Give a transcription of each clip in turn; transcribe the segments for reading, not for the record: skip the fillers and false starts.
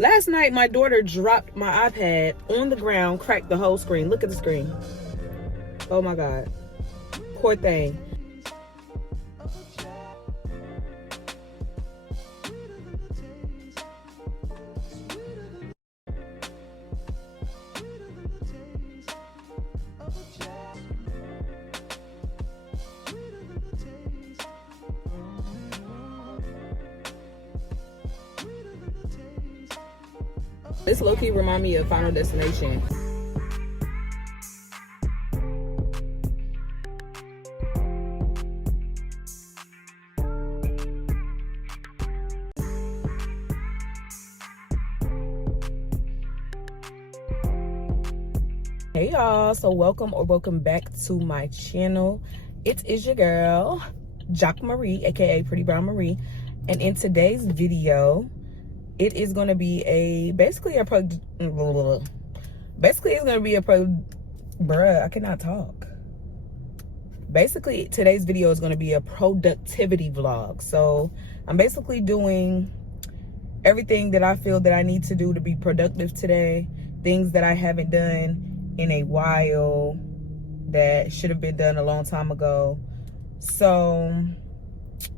Last night, my daughter dropped my iPad on the ground, cracked the whole screen. Look at the screen. Oh my God. Poor thing. This low-key remind me of Final Destination. Hey y'all, so welcome back to my channel. It is your girl, Jock Marie, aka Pretty Brown Marie, and in today's video, it is going to be bruh, I cannot talk. Basically, today's video is going to be a productivity vlog. So I'm basically doing everything that I feel that I need to do to be productive today. Things that I haven't done in a while that should have been done a long time ago. So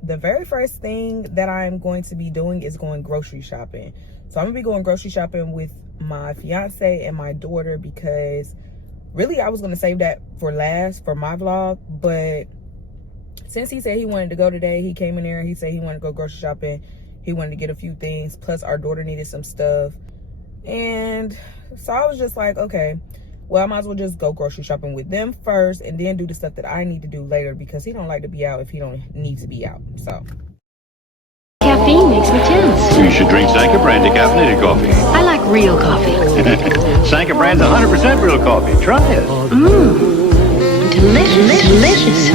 the very first thing that I'm going to be doing is going grocery shopping. So I'm gonna be going grocery shopping with my fiance and my daughter, because really I was gonna save that for last for my vlog, but since he said he wanted to go today, he came in there and he said he wanted to go grocery shopping. He wanted to get a few things, plus our daughter needed some stuff. And so I was just like, okay, well, I might as well just go grocery shopping with them first and then do the stuff that I need to do later, because he don't like to be out if he don't need to be out. So caffeine makes me tense. You should drink Sanka brand decaffeinated coffee. I like real coffee. Sanka brand's 100% real coffee. Try it. Delicious.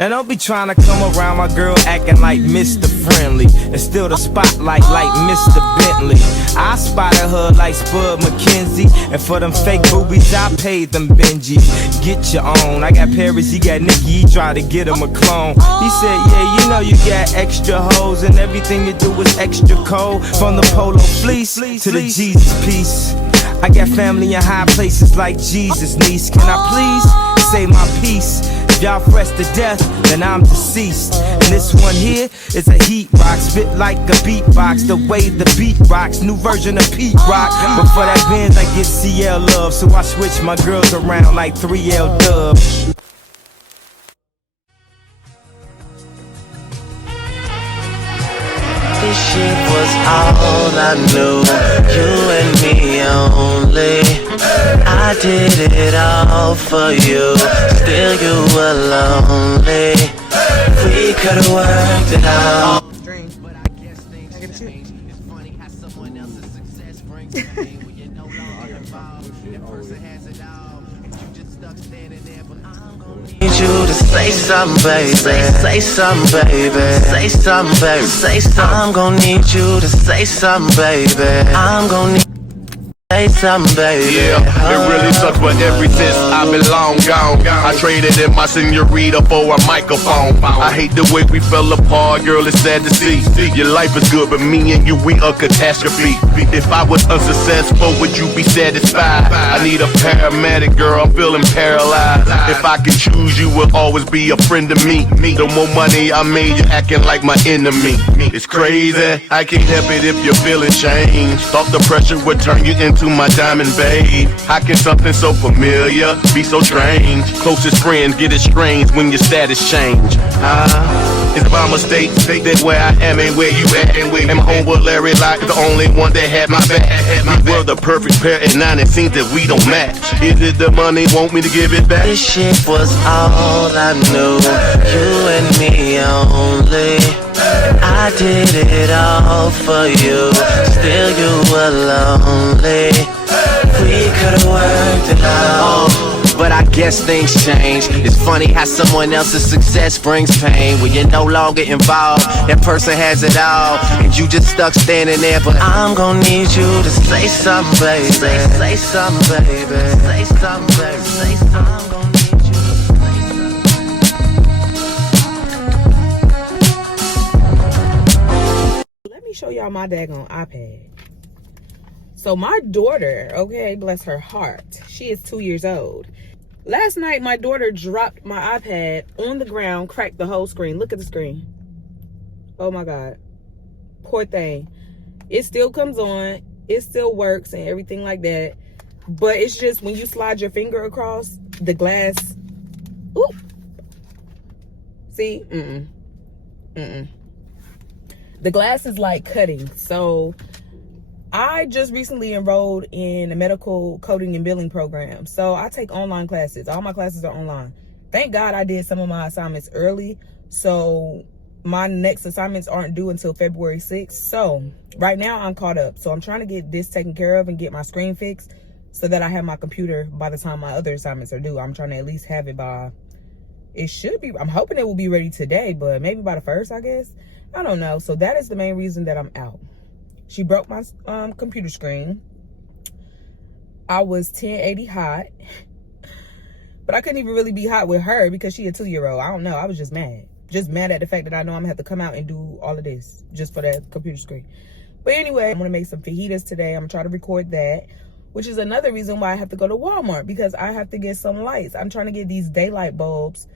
And don't be trying to come around my girl acting like Mr. Friendly and steal the spotlight like Mr. Bentley. I spotted her like Spud McKenzie, and for them fake boobies I paid them Benji. Get your own. I got Paris, he got Nikki, he tried to get him a clone. He said, yeah, you know you got extra hoes and everything you do is extra cold. From the polo fleece to the Jesus piece. I got family in high places like Jesus, niece. Can I please say my piece? Y'all fresh to death, then I'm deceased. And this one here is a heat rock, spit like a beatbox, the way the beat rocks, new version of Pete Rock. But for that Benz I get CL love, so I switch my girls around like 3L Dub. This shit was all I knew, you and me only. I did it all for you, still you were lonely. We could've worked it out. But I guess things change. It's funny how someone else's success brings pain when you no longer involved. That person has it all. You just stuck standing there, but I'm gonna Need you to say something, baby. Say something, baby. Say something, baby. Say something. I'm gonna need you to say something, baby. I'm gonna need say something, baby. Yeah, it really sucks, but ever since I've been long gone, I traded in my senorita for a microphone. I hate the way we fell apart, girl, it's sad to see. Your life is good, but me and you, we a catastrophe. If I was unsuccessful, would you be satisfied? I need a paramedic, girl, I'm feeling paralyzed. If I could choose, you would always be a friend to me. The more money I made, you acting like my enemy. It's crazy, I can't help it if you're feeling change. Thought the pressure would turn you into my diamond babe. How can something so familiar be so strange? Closest friends get estranged when your status change. It's by mistake, that where I am ain't where you at. And my homeboy Larry Locke is the only one that had my back. We were the perfect pair, and now it seems that we don't match. Is it the money, want me to give it back? This shit was all I knew, you and me only. I did it all for you, still you were lonely. We could've worked it out, but I guess things change. It's funny how someone else's success brings pain. When you're no longer involved, that person has it all, and you just stuck standing there. But I'm gonna need you to say something, baby. Say something, baby. Say something, baby. Say something. I'm gonna need you to say something. Let me show y'all my daggone iPad. So my daughter, okay, bless her heart, she is 2 years old. Last night, my daughter dropped my iPad on the ground, cracked the whole screen. Look at the screen. Oh my God. Poor thing. It still comes on. It still works and everything like that. But it's just when you slide your finger across the glass. Oop. See? The glass is like cutting. So I just recently enrolled in a medical coding and billing program. So I take online classes. All my classes are online. Thank God I did some of my assignments early. So my next assignments aren't due until February 6th. So right now I'm caught up. So I'm trying to get this taken care of and get my screen fixed so that I have my computer by the time my other assignments are due. I'm trying to at least have it by, it should be, I'm hoping it will be ready today, but maybe by the 1st, I guess. I don't know. So that is the main reason that I'm out. She broke my computer screen. I was 1080 hot. But I couldn't even really be hot with her because she a 2-year-old. I don't know. I was just mad. Just mad at the fact that I know I'm going to have to come out and do all of this just for that computer screen. But anyway, I'm going to make some fajitas today. I'm going to try to record that, which is another reason why I have to go to Walmart because I have to get some lights. I'm trying to get these daylight bulbs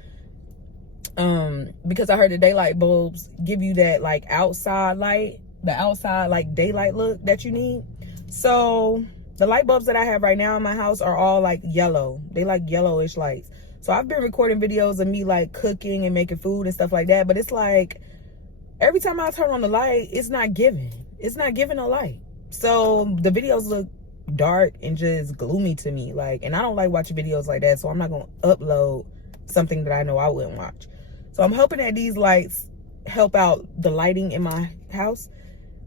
because I heard the daylight bulbs give you that like outside light. The outside like daylight look that you need. So the light bulbs that I have right now in my house are all like yellow. They like yellowish lights. So I've been recording videos of me like cooking and making food and stuff like that, but it's like every time I turn on the light, it's not giving no light. So the videos look dark and just gloomy to me, like, and I don't like watching videos like that, so I'm not gonna upload something that I know I wouldn't watch. So I'm hoping that these lights help out the lighting in my house.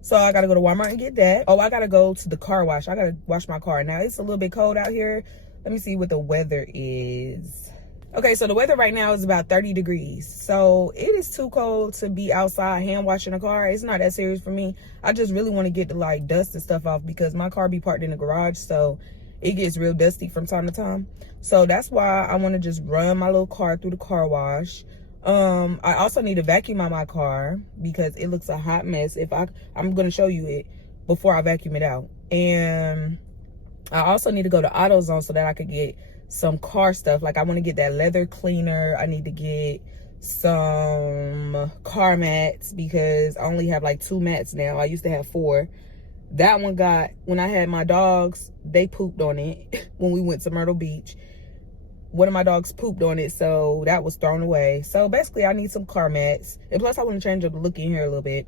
So I gotta go to Walmart and get that. Oh, I gotta go to the car wash. I gotta wash my car. Now it's a little bit cold out here. Let me see what the weather is. Okay, so the weather right now is about 30 degrees. So it is too cold to be outside hand washing a car. It's not that serious for me. I just really want to get the like dust and stuff off because my car be parked in the garage. So it gets real dusty from time to time. So that's why I want to just run my little car through the car wash. I also need to vacuum out my car because it looks a hot mess. I'm going to show you it before I vacuum it out. And I also need to go to AutoZone so that I could get some car stuff. Like I want to get that leather cleaner. I need to get some car mats because I only have like 2 mats now. I used to have 4. That one got, when I had my dogs, they pooped on it when we went to Myrtle Beach. One of my dogs pooped on it, so that was thrown away. So basically I need some car mats, and plus I want to change up the look in here a little bit,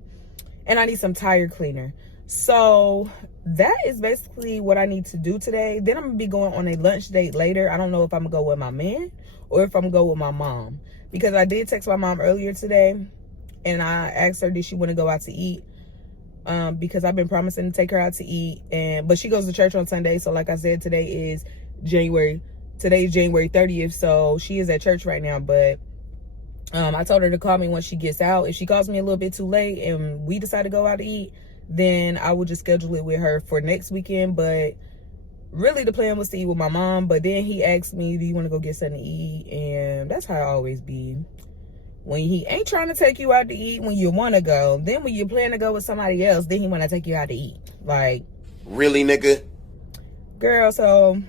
and I need some tire cleaner. So that is basically what I need to do today. Then I'm gonna be going on a lunch date later. I don't know if I'm gonna go with my man or if I'm gonna go with my mom, because I did text my mom earlier today and I asked her did she want to go out to eat, because I've been promising to take her out to eat, but she goes to church on Sunday. So like I said, today's January 30th, so she is at church right now. But I told her to call me once she gets out. If she calls me a little bit too late and we decide to go out to eat, then I will just schedule it with her for next weekend. But really the plan was to eat with my mom, but then he asked me, do you want to go get something to eat? And that's how I always be. When he ain't trying to take you out to eat when you want to go, then when you plan to go with somebody else, then he want to take you out to eat. Like, really, nigga? Girl, so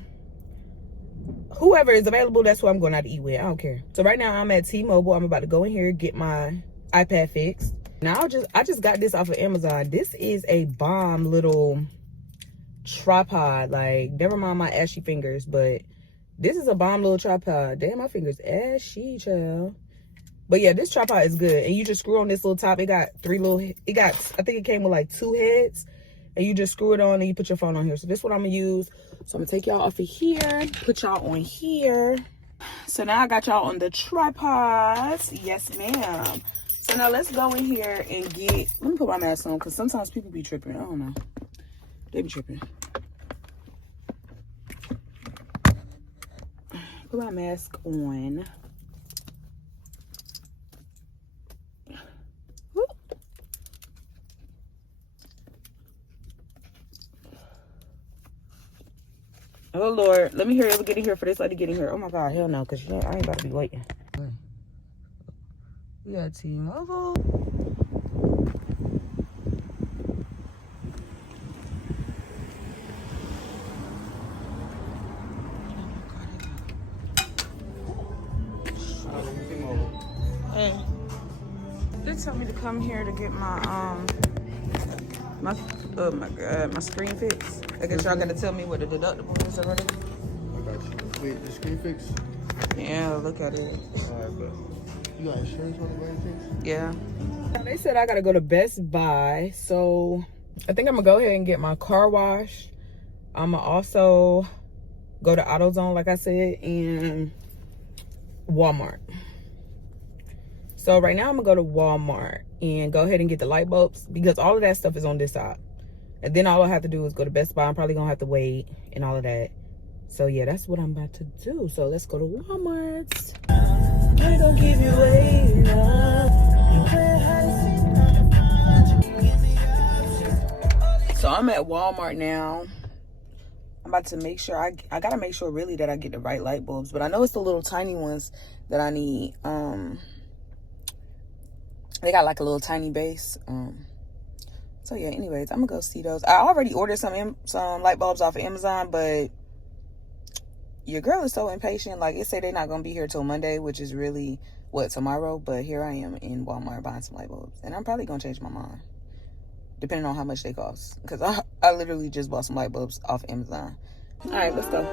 whoever is available, that's who I'm going out to eat with. I don't care. So right now I'm at T-Mobile. I'm about to go in here, get my iPad fixed. Now I just got this off of Amazon. This is a bomb little tripod. Like, never mind my ashy fingers, but this is a bomb little tripod. Damn, my fingers ashy, child. But yeah, this tripod is good. And you just screw on this little top. It got I think it came with like 2 heads. And you just screw it on and you put your phone on here. So this is what I'm gonna use. So I'm gonna take y'all off of here, put y'all on here. So now I got y'all on the tripods. Yes, ma'am. So now let's go in here and let me put my mask on because sometimes people be tripping. I don't know. They be tripping. Put my mask on. Oh Lord, let me hurry up and get in here for this lady getting here. Oh my God, hell no, because I ain't about to be waiting. We got T-Mobile. Hey, they tell me to come here to get my oh my God, my screen fix. I guess y'all gotta tell me what the deductible is already. I got you. Wait, the screen fix? Yeah, look at it. Alright, but you got insurance on it by any chance? Yeah. They said I gotta go to Best Buy, so I think I'm gonna go ahead and get my car washed. I'm gonna also go to AutoZone, like I said, and Walmart. So right now I'm gonna go to Walmart and go ahead and get the light bulbs because all of that stuff is on this side. And then all I have to do is go to Best Buy. I'm probably gonna have to wait and all of that. So yeah, that's what I'm about to do. So let's go to Walmart. I don't give you away now. So I'm at Walmart now. I'm about to make sure, I gotta make sure really that I get the right light bulbs. But I know it's the little tiny ones that I need. They got like a little tiny base. So yeah, anyways, I'm gonna go see those. I already ordered some light bulbs off of Amazon, but your girl is so impatient. Like, it say they're not gonna be here till Monday, which is really tomorrow. But here I am in Walmart buying some light bulbs, and I'm probably gonna change my mind depending on how much they cost, because I literally just bought some light bulbs off Amazon. All right, let's go.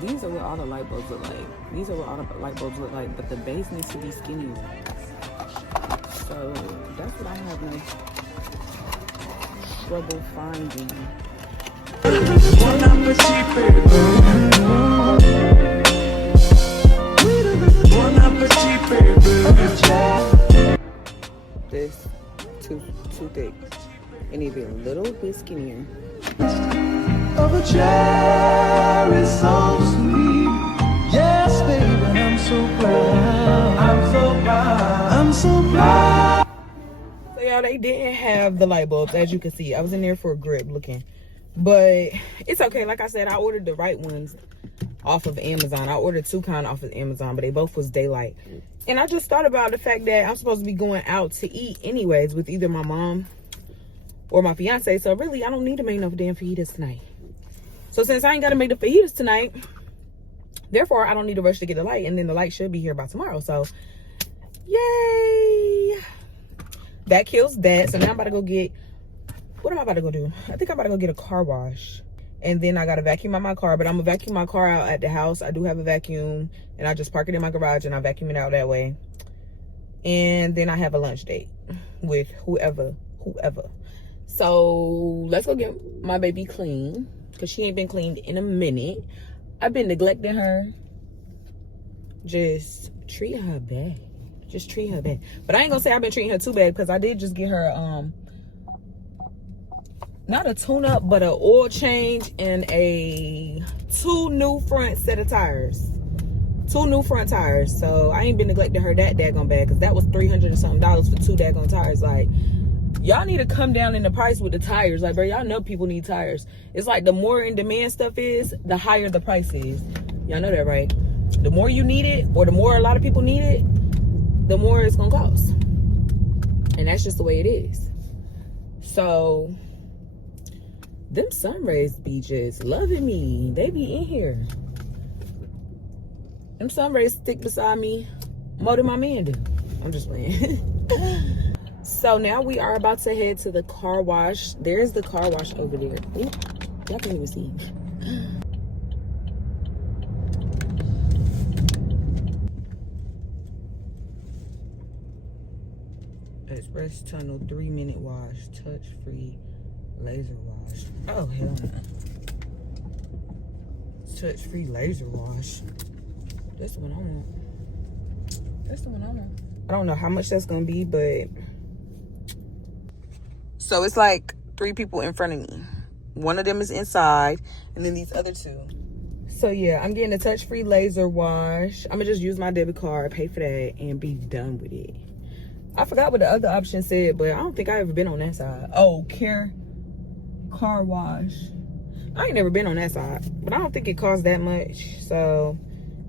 These are what all the light bulbs look like. These are what all the light bulbs look like, but the base needs to be skinnier. So that's what I have no trouble finding. This too thick. It needs to be a little bit skinnier. Of a cherry so sweet. Yes, baby, I'm so proud. I'm so proud. I'm so proud. So y'all, they didn't have the light bulbs, as you can see. I was in there for a grip looking. But it's okay. Like I said, I ordered the right ones off of Amazon. I ordered 2 kind off of Amazon, but they both was daylight. And I just thought about the fact that I'm supposed to be going out to eat anyways with either my mom or my fiance. So really, I don't need to make no damn fajitas tonight. So since I ain't got to make the fajitas tonight, therefore, I don't need to rush to get the light. And then the light should be here by tomorrow. So, yay. That kills that. So now I'm about to go get, what am I about to go do? I think I'm about to go get a car wash. And then I got to vacuum out my car. But I'm going to vacuum my car out at the house. I do have a vacuum. And I just park it in my garage and I vacuum it out that way. And then I have a lunch date with whoever. So let's go get my baby clean, because she ain't been cleaned in a minute. I've been neglecting her. Just treat her bad. Just treat her bad. But I ain't gonna say I've been treating her too bad, because I did just get her not a tune-up, but an oil change and a 2 new front set of tires. 2 new front tires. So I ain't been neglecting her that daggone bad, because that was $300 and something for 2 daggone tires. Like, y'all need to come down in the price with the tires. Like, bro, y'all know people need tires. It's like the more in demand stuff is, the higher the price is. Y'all know that, right? The more you need it, or the more a lot of people need it, the more it's gonna cost. And that's just the way it is. So them sun rays be just loving me. They be in here. Them sun rays stick beside me more than my man do. I'm just playing. So now we are about to head to the car wash. There's the car wash over there. Ooh, y'all can't even see. Express tunnel 3-minute wash, touch free laser wash. Oh hell no. Touch free laser wash. That's the one I want. That's the one I want. I don't know how much that's gonna be, but so it's like 3 people in front of me. One of them is inside, and then these other 2. So yeah, I'm getting a touch free laser wash. I'm gonna just use my debit card, pay for that, and be done with it. I forgot what the other option said, but I don't think I ever been on that side. Oh, car wash. I ain't never been on that side, but I don't think it costs that much. So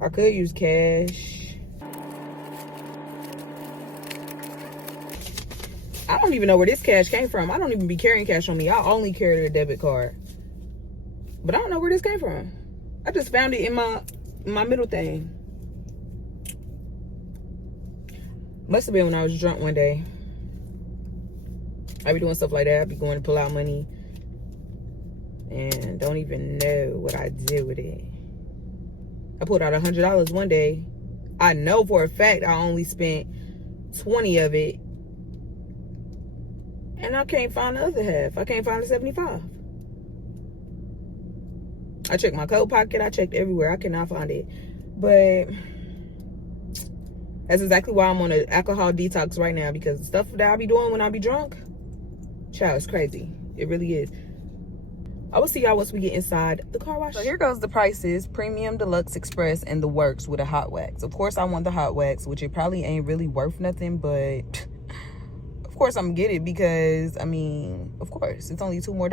I could use cash. I don't even know where this cash came from. I don't even be carrying cash on me. I only carry a debit card. But I don't know where this came from. I just found it in my middle thing. Must have been when I was drunk one day. I be doing stuff like that. I be going to pull out money and don't even know what I did with it. I pulled out $100 one day. I know for a fact I only spent 20 of it, and I can't find the other half. I can't find the 75. I checked my coat pocket. I checked everywhere. I cannot find it. But that's exactly why I'm on an alcohol detox right now, because the stuff that I be doing when I be drunk, child, it's crazy. It really is. I will see y'all once we get inside the car wash. So here goes the prices: premium, deluxe, express, and the works with a hot wax. Of course I want the hot wax, which it probably ain't really worth nothing, but of course I'm gonna get it, because I mean, of course it's only $2 more.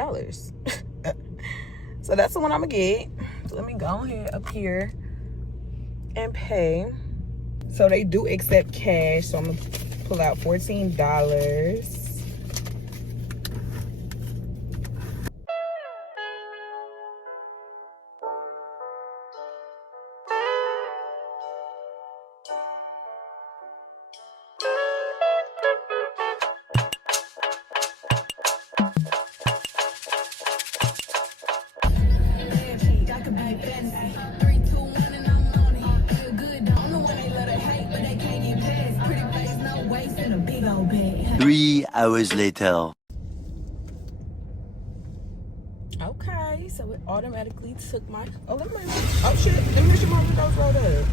So that's the one I'm gonna get. So let me go ahead up here and pay. So they do accept cash, so I'm gonna pull out $14. Hours later. Okay, so it automatically took my, oh shit, let me make sure my windows rolled up.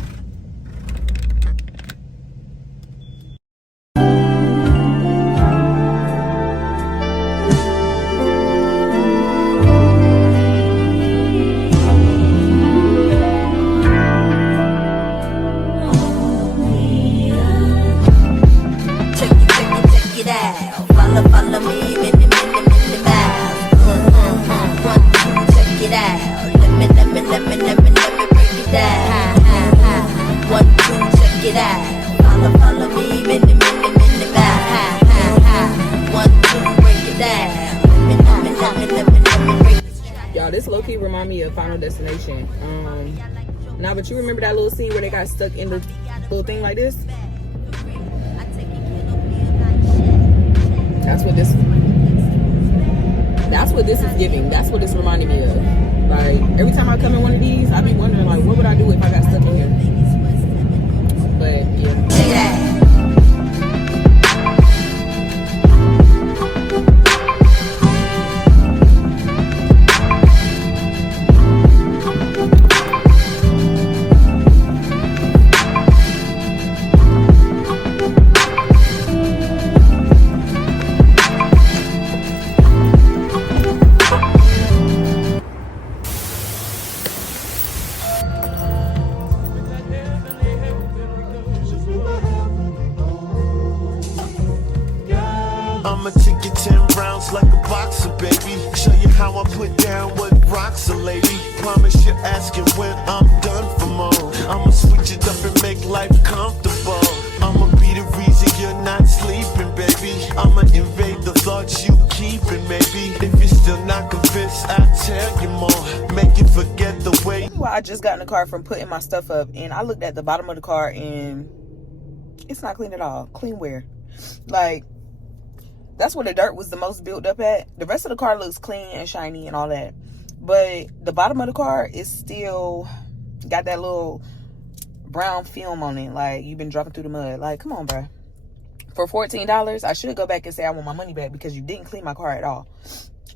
Follow me, mini, miles. 1, 2, check it out. Let me break it down. 1, 2, check it out. Follow me, mini, miles. 1, 2, break it down. Let me break it down. Y'all, this low-key remind me of Final Destination. Now, but you remember that little scene where they got stuck in the little thing like this? That's what this is giving. That's what it's reminding me of. Like, every time I come in one of these, I be wondering, like, what would I do if I got stuck in here? But yeah. you 10 rounds like a boxer, baby. Show you how I put down what rocks a lady. Promise you're asking when I'm done for more. I'ma switch it up and make life comfortable. I'ma be the reason you're not sleeping, baby. I'ma invade the thoughts you keeping, maybe. If you're still not convinced, I'll tell you more. Make you forget the way. Well, I just got in the car from putting my stuff up, and I looked at the bottom of the car, and it's not clean at all. Clean where? Like, that's where the dirt was the most built up at. The rest of the car looks clean and shiny and all that, but the bottom of the car is still got that little brown film on it, like you've been dropping through the mud. Like, come on, bro. For $14, I should go back and say I want my money back because you didn't clean my car at all.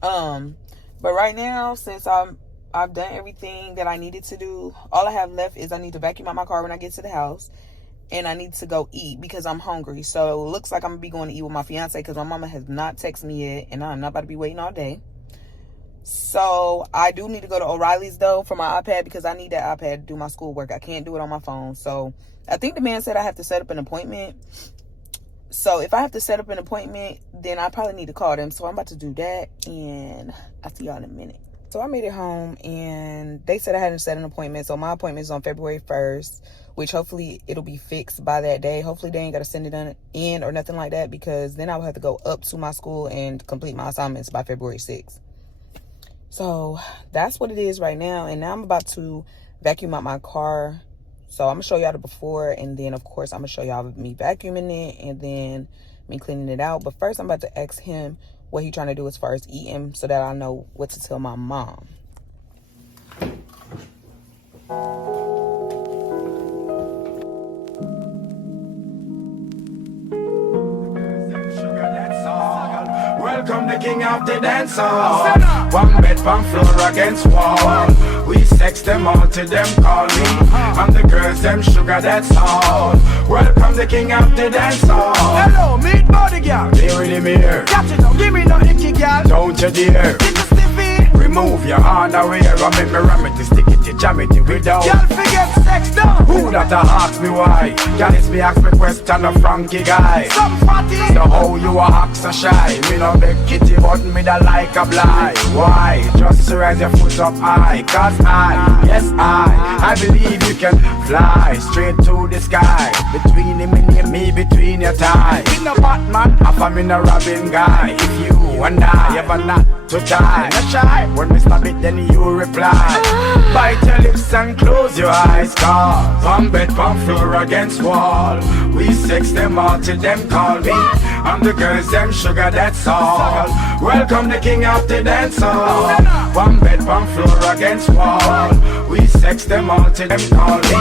But right now, since I've done everything that I needed to do, all I have left is I need to vacuum out my car when I get to the house, and I need to go eat because I'm hungry. So it looks like I'm gonna be going to eat with my fiance because my mama has not texted me yet, and I'm not about to be waiting all day. So I do need to go to O'Reilly's though for my iPad because I need that iPad to do my schoolwork. I can't do it on my phone. So I think the man said I have to set up an appointment. So if I have to set up an appointment, then I probably need to call them. So I'm about to do that, and I'll see y'all in a minute. So I made it home, and they said I hadn't set an appointment. So my appointment is on February 1st, which hopefully it'll be fixed by that day. Hopefully they ain't got to send it in or nothing like that, because then I will have to go up to my school and complete my assignments by February 6th. So that's what it is right now. And now I'm about to vacuum out my car. So I'm gonna show y'all the before, and then of course I'm gonna show y'all me vacuuming it and then me cleaning it out. But first I'm about to ask him what he trying to do as far as eating, so that I know what to tell my mom. Welcome the king of the dance hall. One bed, one floor against wall. We sex them all till them call me. And the girls them sugar, that's all. Welcome the king of the dance hall. Hello, meet body girl. Here with him here. Catch it, don't give me no icky girl. Don't you dare. Remove your underwear and make me ram it, stick it, you jam it, without. Y'all forget sex down. Who that ask me why? Y'all is me ask me question a Frankie guy. Some fatty. So how you a act so shy? Me no beg kitty but me da like a blind. Why? Just raise your foot up high. Cause I believe you can fly straight to the sky. Between him and me, between your thighs. Me no Batman, I'm in a Robin guy. If you and I ever not to die, not shy. When me stop it, then you reply. Bite your lips and close your eyes. Cause one bed, one floor against wall. We sex them all till them call me. I'm the girls, them sugar, that's all. Welcome the king of the dance hall. One bed, one floor against wall. We sex them all till them call me.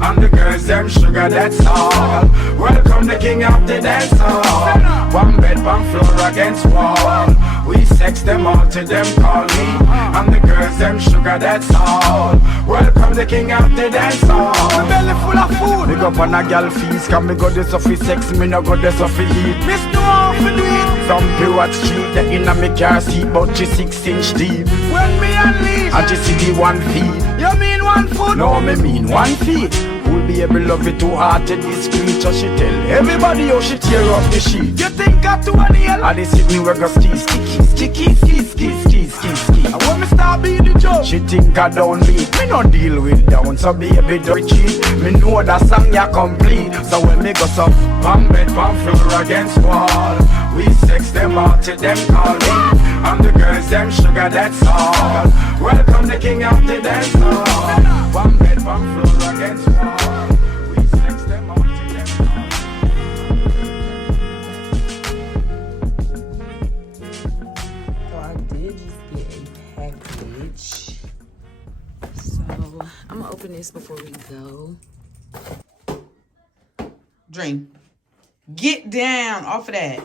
I'm the girls, them sugar, that's all. Welcome the king of the dance hall. One bed, one floor against wall. We sex them all till them call me. I'm the girls, them sugar, that's all. Welcome the king of the dance hall. My belly full of food. Me go on a gal feast, can me go this off sex, me no go this off eat. Miss no off do it. Some pure street, the inna me car seat, but she 6-inch deep. When me unleash, and she see the 1 feet. You mean 1 foot? No, me mean 1 feet. Who'll be able to love it too hard to discreet? So she tell everybody how she tear up the sheet. You think I do a nail? And they sit me where go ski, and when me start beat the joke, she think I don't beat. Me no deal with down, so baby don't cheat. Me know that song ya complete. So when me go so one bed, one floor against wall. We sex them all till them call me. I'm the girls, them sugar, that's all. Welcome the king of the dance hall. One bed, one floor against wall. We sex them all till them call me. So I did just get a package. So I'm gonna open this before we go. Dream, get down off of that.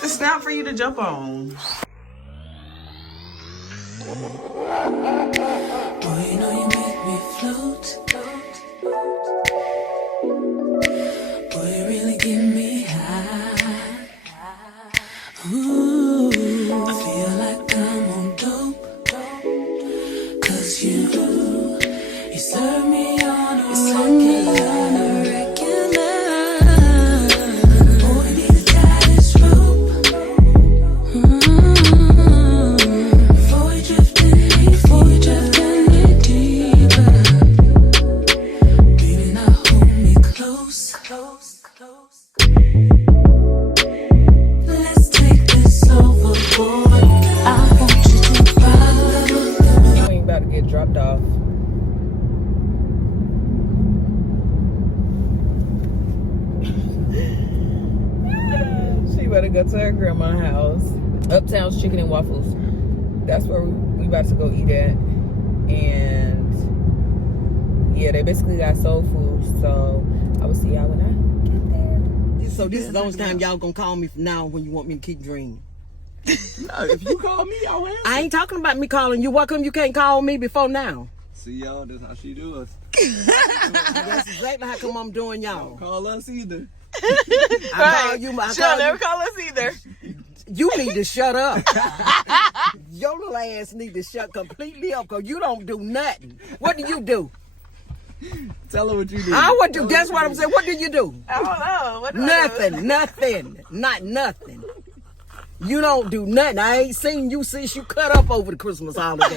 It's not for you to jump on. Boy, you know you make me float. Boy, you really give me high. Ooh, I feel like I'm on dope. Cause you serve me on a regular. Boy, you need to try this road. about to go to her grandma's house. Uptown's Chicken and Waffles. That's where we about to go eat at. And yeah, they basically got soul food. So I will see y'all when I get there. So this is the only time y'all gonna call me from now when you want me to keep dreaming. No, if you call me, I'll answer. I ain't talking about me calling you. Why come you can't call me before now? See y'all, that's how she do us. That's exactly how come I'm doing y'all. Don't call us either. I call you. She'll never call us either. You need to shut up. Your little ass need to shut completely up because you don't do nothing. What do you do? Tell her what you do. I would do. Guess what I'm saying? What do you do? I don't know. What do Nothing. Not nothing. You don't do nothing. I ain't seen you since you cut up over the Christmas holiday.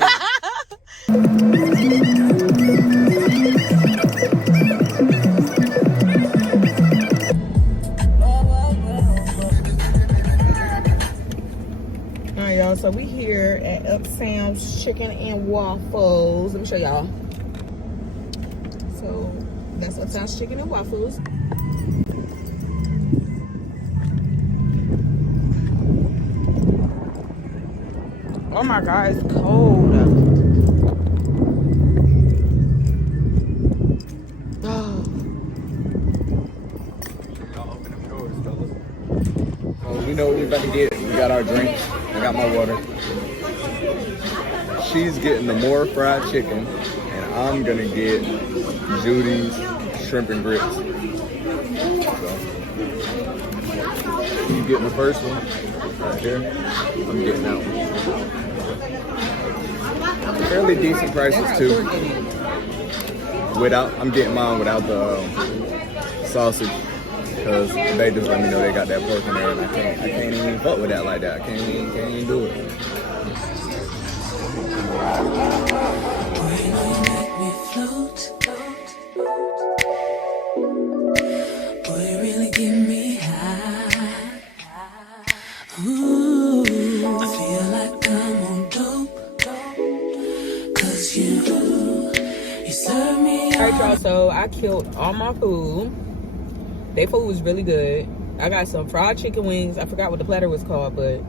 Alright, y'all. So we here at Uptown's Chicken and Waffles. Let me show y'all. So that's Uptown's Chicken and Waffles. Oh my God, it's cold. Oh. We know what we're about to get. We got our drinks. I got my water. She's getting the more fried chicken, and I'm gonna get Judy's shrimp and grits. So, she's getting the first one right here. I'm getting that one. Fairly decent prices too. I'm getting mine without the sausage. Because they just let me know they got that pork in there, and I can't even fuck with that like that. I can't even do it. Boy, you make me float. Boy, you really give me high. Ooh, I feel like I'm on dope. 'Cause you serve me. Alright, y'all. So I killed all my food. Their food was really good. I got some fried chicken wings. I forgot what the platter was called, but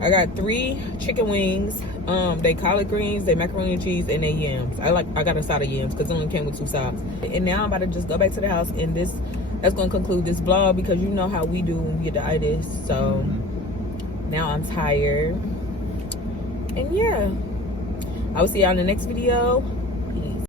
I got 3 chicken wings. They collard greens, they macaroni and cheese, and they yams. I got a side of yams because it only came with 2 sides. And now I'm about to just go back to the house, and that's gonna conclude this vlog because you know how we do when we get the itis. So now I'm tired. And yeah, I will see y'all in the next video.